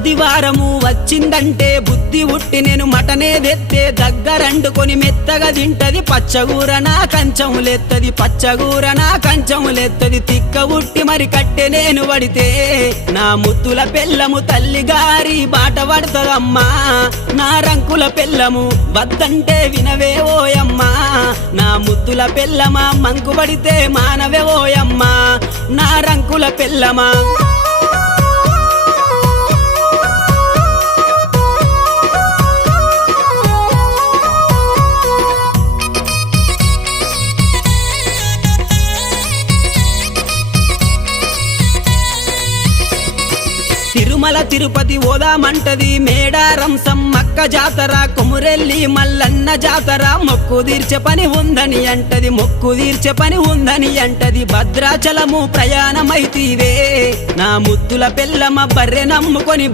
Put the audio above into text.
ఆదివారము వచ్చిందంటే బుద్ధి ఉట్టి నేను మటనే తెత్తే దగ్గరండుకొని మెత్తగా తింటది పచ్చగూర నా కంచములెత్తది పచ్చగూర నా కంచములెత్తది తిక్క ఉట్టి మరి కట్టె నేను పడితే నా ముత్తుల పెళ్ళము తల్లి గారి బాట పడతదమ్మా నా రంకుల పెళ్ళము వద్దంటే వినవే ఓయమ్మా నా ముత్తుల పెళ్ళమా మంకు పడితే మానవే ఓయమ్మా నా రంకుల పెళ్ళమా తిరుమల తిరుపతి ఓదామంటది మేడారం సమ్మక్క జాతర కొమురెల్లి మల్లన్న జాతర మొక్కు తీర్చే పని ఉందని అంటది మొక్కు తీర్చే పని ఉందని అంటది భద్రాచలము ప్రయాణమైతీవే నా ముద్దుల పెళ్ళమ బర్రె నమ్ముకొని